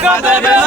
Welcome to the